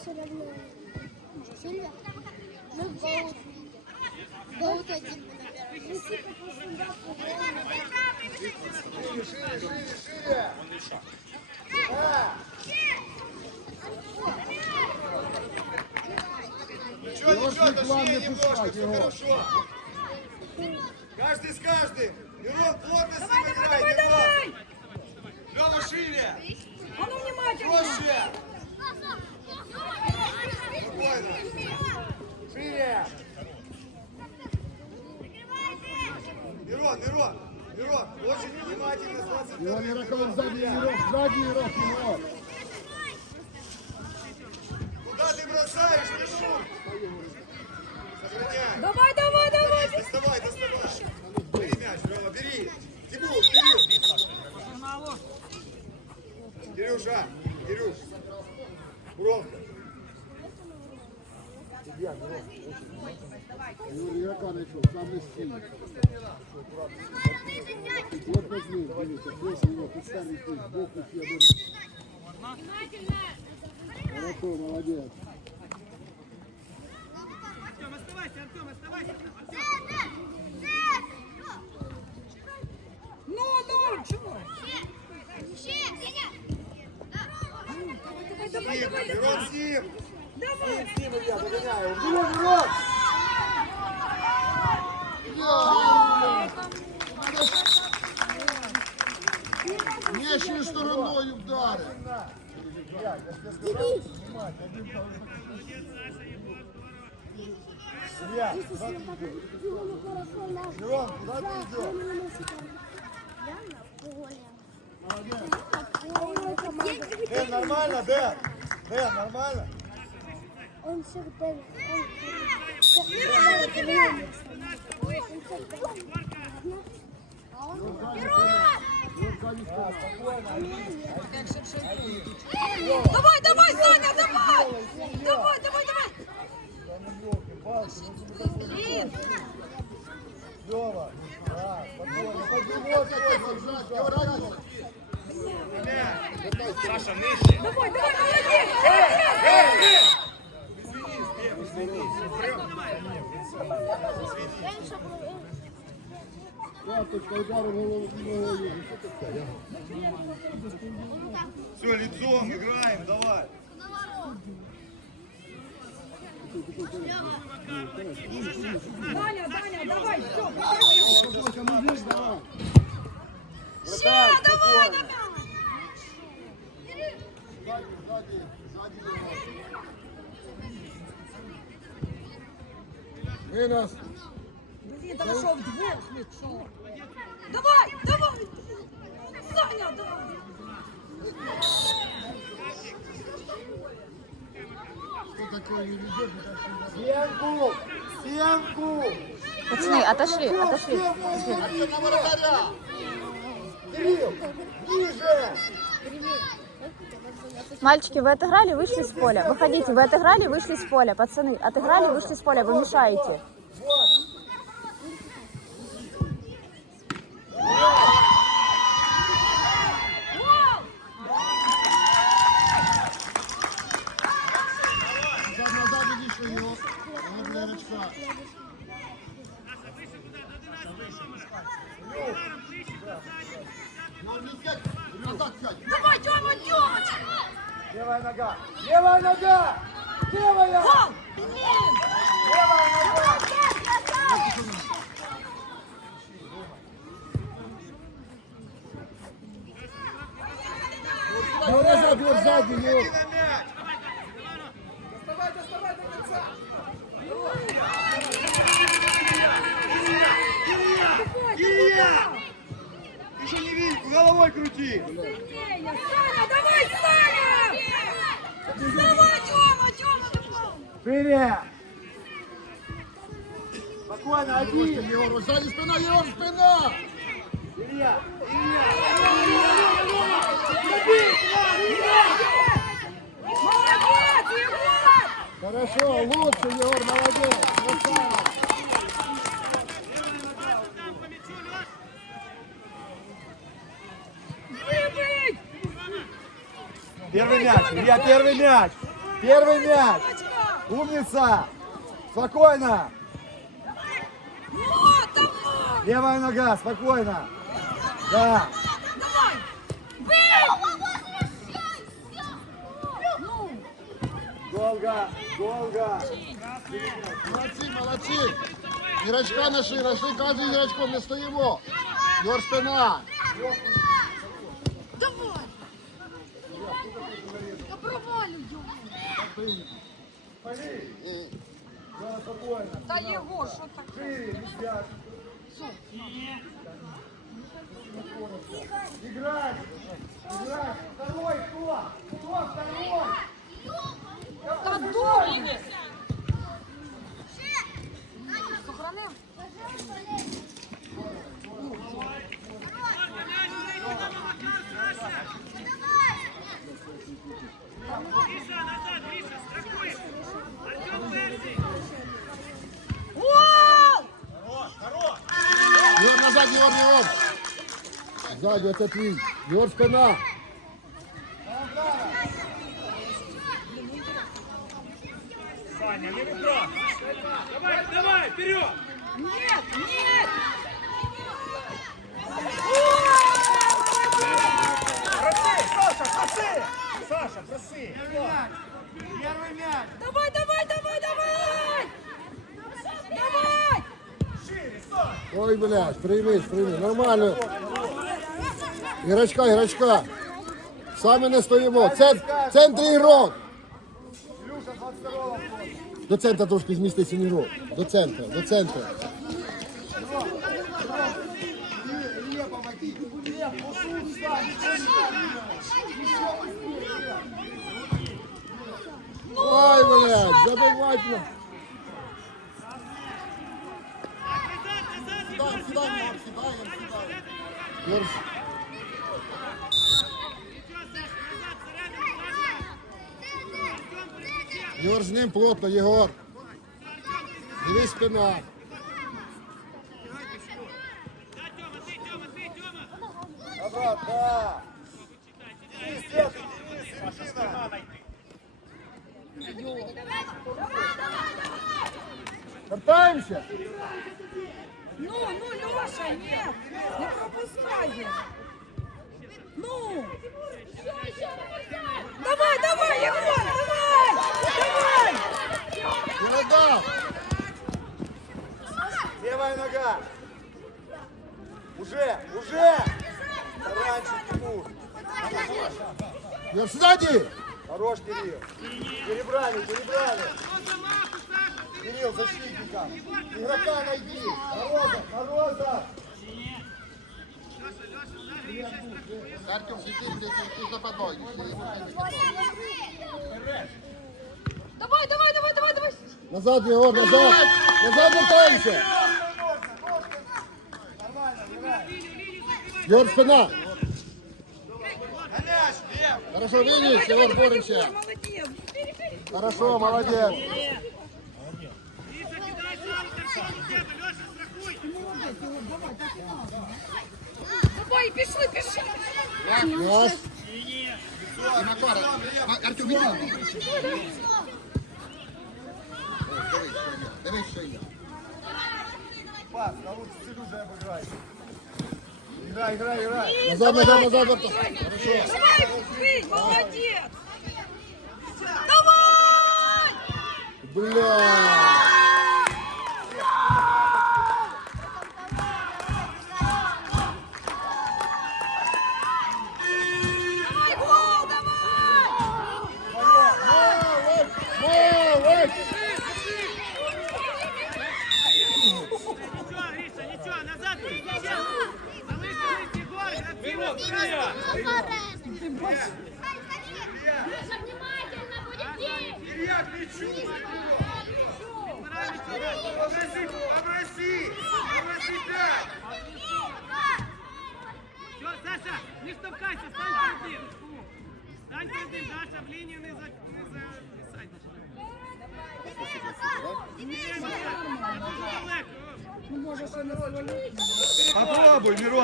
все равно. Сильно? Ну, Боут. Боут один мы набираем. Шире, шире, шире, шире. Да. Ничего, Его ничего, точнее не немножко, все хорошо. Каждый с каждым. Мирон, плотно с Давай, ним давай, играй, давай, Мирон. Лёва, шире. А ну внимательно! Проще. Шире. Мирон, Мирон, Мирон, очень внимательно с 22 Его Мираковым сзади игрок, сзади игрок его. Куда ты бросаешь, Мишур? Сохраняй. Давай, давай, давай! Доставай, доставай. Бери мяч, Лёва, бери. Тимур, Кирилл. Кирюша, Кирюш. Бронко. Юрій Яка знайшов, сам не стій. От возьми, дивіться, десь його, підставний стій, збоку ще буде. Хорошо, молодець. Ну, ну, чего? Давай, давай, Сим, давай, Внешньою стороною вдари. Илья, Если я так делаю, ну, хорошо, наш. Мирон, куда ты идешь? я на поле. Команда. Дэн, нормально, Дэн? Дэн, нормально? Он всегда... Он всегда... Он... Давай, давай, Саня, давай! Давай, давай, давай! Блин! Лёва. Да. Поднимай, поднимай. Давай, давай, молодец! П'яточка, ударом голову ногою. Все, лицом играем, давай. Даня, Даня, давай, все, давай. Ще, давай, давай! Сзади, сзади, сзади Винос. Блин, там что, вдвох ничего. Давай, давай! Саня, давай! Кто такой не ведет, Стенку! Стенку! Пацаны, отошли, отошли. Вратаря! Кирилл, ниже! Мальчики, вы отыграли, вышли с поля. Выходите, вы отыграли, вышли с поля. Пацаны, отыграли, вышли с поля, вы мешаете. Назад, назад иди, что его. Вот Лерочка. Ну, не сядь, назад сядь. Давай, Тёма, Тёмочка! Левая нога! Левая нога! Левая! Левая нога! Ну, назад, вот сзади, ну. Илья! Ты еще не видишь, головой крути! Саня, давай, Саня! Давай, Тёма, Тёма, давай! Шире! Спокойно, один! Егор, сзади спина, Егор, спина! Илья! Молодец, Егор! Хорошо, лучше, Егор, молодец. Красава. Первый мяч, Илья, первый мяч! Первый мяч. Умница. Спокойно. Вот, давай! Левая нога, спокойно. Да. Давай! Бей! Долго, долго. Молодці, молодці. Іграчка нашли, нашли кожен іграчком, не стоїмо. Йор спина. Давай! Я провалю його. Да, спокойно. Та Єгор, що так? Шире, не сядь. Играть! Играть! Второй кто? Кто второй? Та добре! Сохранив? Гол! Йор назад, Йор, Йор. Ззаді, оце твій. Йор спина. Саня, левый крок. Давай, давай, вперед! Нет, нет! Проси, Саша, проси! Саша, проси! Первый мяч! Давай, давай, давай, давай! Давай! Шире, Саша! Ой, блядь, приймись, приймись. Нормально. Іграчка, іграчка. Саме не стоїмо. Центр, центр ігрок. До центра трошки зміститься ігрок. До центра, до центра. Ой, блядь, забивать. Сюда, сюда, сюда, сюда, сюда. Єгор з ним плотно, Єгор. Дивись спина. Середина! Вертаємося. Ну, ну, Леша, нет! Не пропускай! Уже, уже! Раньше, Тимур! Єгор, сзади. Хорош, Кирилл! Перебрали, перебрали! Кирилл, защитника! Игрока найди! Морозов, Морозов! Артем, сиди, ти, ти за подбой. Давай, давай, давай, давай, давай! Назад, Єгор, назад. Назад вертаємося. Єгор, спина. На мяч, Лев! Хорошо, видишь, Егор, боремся. Молодец! Хорошо, молодец. Давай, пішли, пішли! Раз. И Макара. А, Артем, иди. Дивись, що є. Пас, на лучше с Илюшей обыграй! Играй, играй, играй! Назад, назад, назад, вертай. Хорошо. Давай, бей, молодец! Давай! Бля.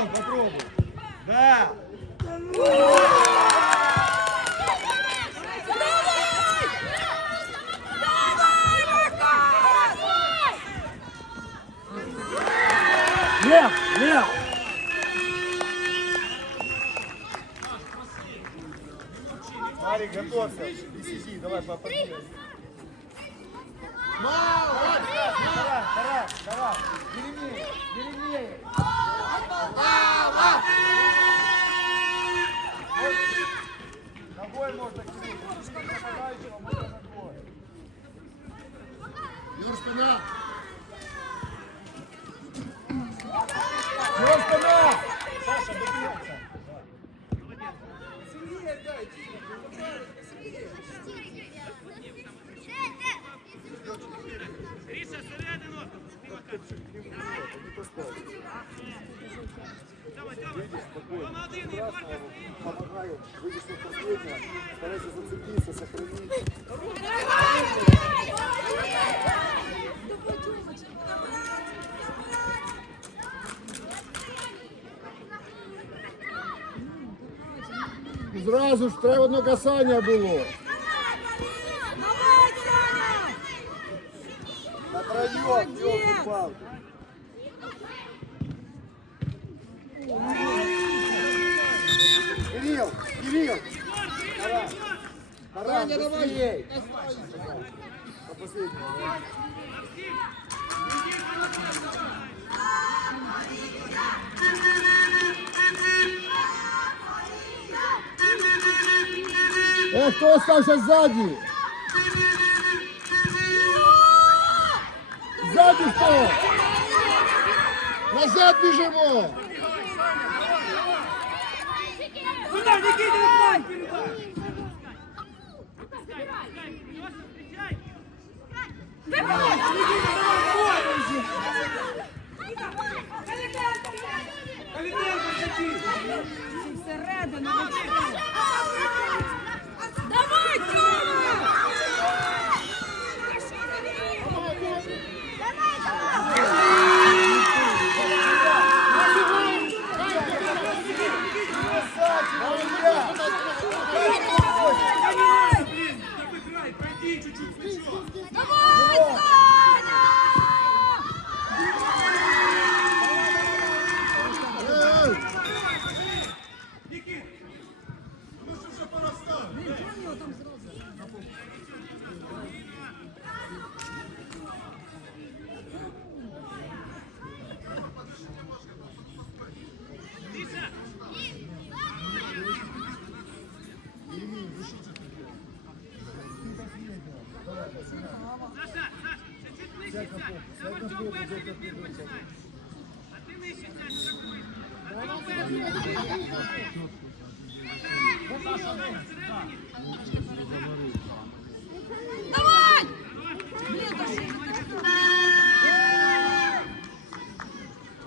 Артем, попробуй. Да. Лев, лев. Марик, готовься. И сиди, давай, папа. Мау! Раз, раз, раз, раз, давай. Еремей, Еремей. Юр, спина! Юр, спина! Гриша, середину. Давай, давай. Хто на один, Єгорка, стоїть. Помогаю. Выйдешь на последнего. Старайся зацепиться, сохранить. Зразу ж треба одне касання було. Давай, Саня! На троем, елки-палки. Кирилл, Кирилл. Давай. Таран, Саня, давай! быстрей. По последнему. Е, хто остався ззаді? Ззаді хто? Назад біжимо! Сюда, Никита, в план передай! Никита, давай, бой уже! Калитенко, сиди! Всередину,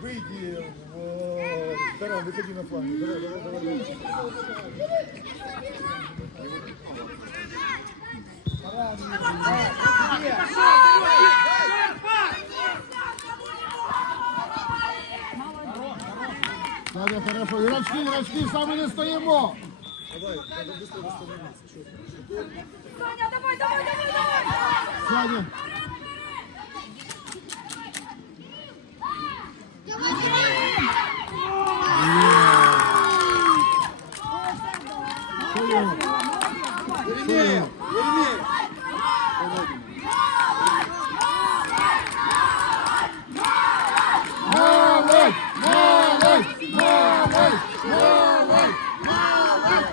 Выйди в... Таран, выходи на фланг. Давай, давай, давай. давай. Саня, хорошо. Ірочки, ірочки, саме не стоїмо. Саня, давай, давай, давай, давай! Саня. Еремеев, Еремеев. Молодь! Молодь! Молодь! Молодь! Молодь!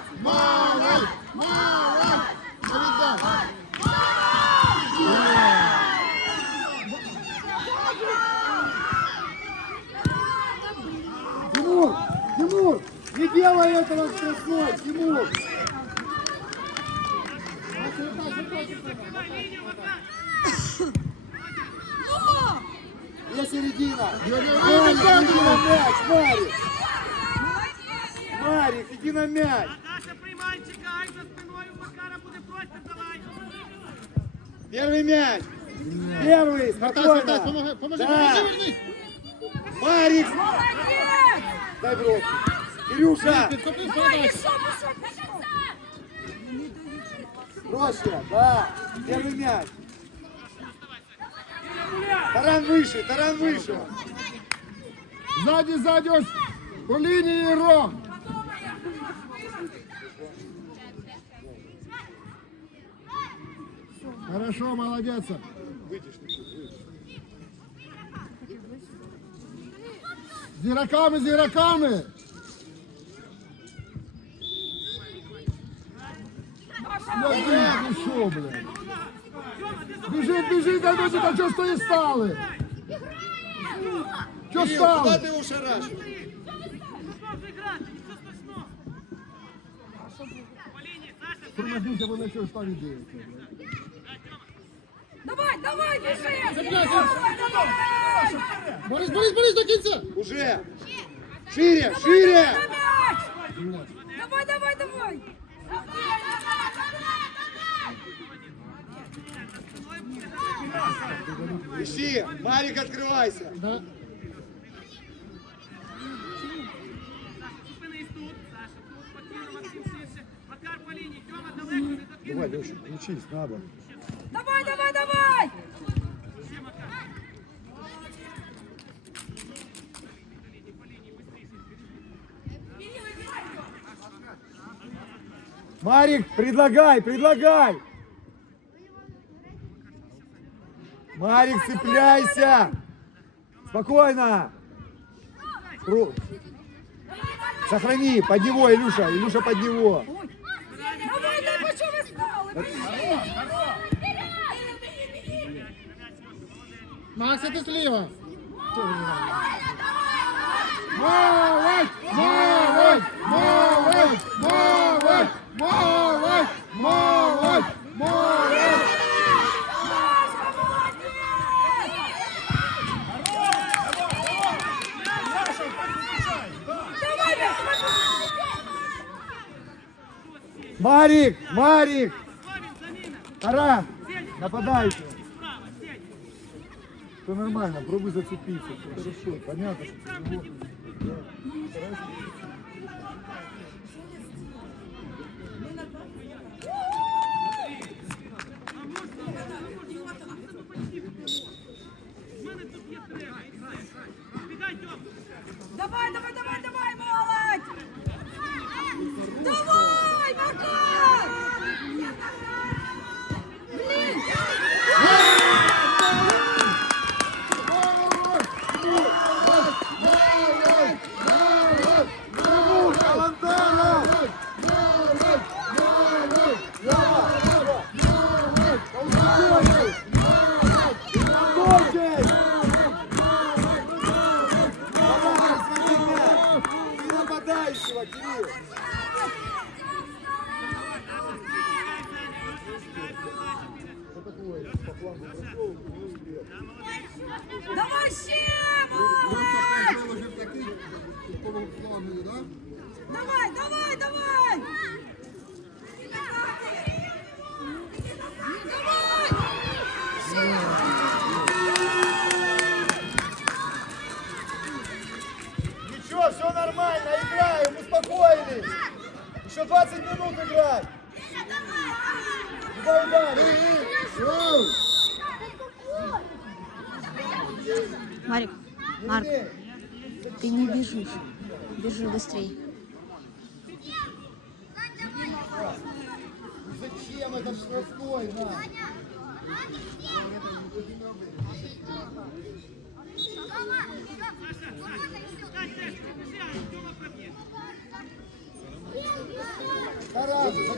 Молодь! Молодь! Ребята! Тимур, Тимур, не делай этого страшной, Тимур. Где середина? Марик, иди на мяч, Марик. Марик, иди на мяч. Даша, приймай, чекай, за спиною Макара буде простір, давай. Первый мяч. Первый, спокойно. вертай, помоги, поможи, Да. поможи, вернись! Марик, Молодец! дай руку. Кирюша, Підхопив Давай, передачу. еще, еще, проще, да. Первый мяч. Таран выше, таран выше. Ззаді, ззаді, ось по лінії Ром. Хорошо, молодец. З ігроками, з ігроками. Молодець, ну що, блядь? Біжить, біжить, дай досі, та чого стоїть стали? Чого стали? Куда ты его шарашишь? Продовжуй грати, нічого страшного. По лінії, Саша, Тормознися, ви на що стали дивитися? Давай, давай, біжи! Цепляйся. Давай, давай! Борис, Борис, Борис, до кінця! Уже! Шире, шире! На м'яч! Давай, давай, давай! Ищи! Марик, открывайся! Да. Зупинись тут, Саша, тут спокійно, Максим ширше. Макар по лінії, Тьома далеко, не докинув. Давай, Леша, включись, надо. Давай, давай, давай! Марик, предлагай, предлагай. Марик, цепляйся. Спокойно. Ру- Сохрани, под него, Илюша, Илюша под него. Макс, ти сліва. Молодь! Молодь! Молодь! Молодь! Молодь! Молодь! Молодь! Марик, Марик. Тарас, нападайте. Все нормально, пробуй зацепиться. Хорошо, понятно, что тяжело.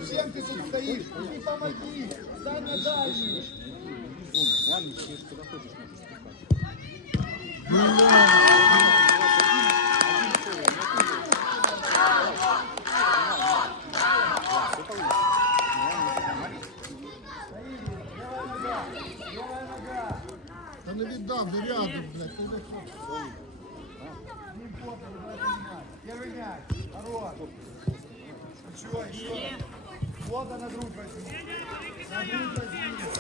Зачем ты тут стоишь? Иди помоги, стань на дальнюю. Та не віддав, не рядом, блядь. ти за що? Первый мяч. Хорош. Еще, еще. Она, друг возьми. На грудь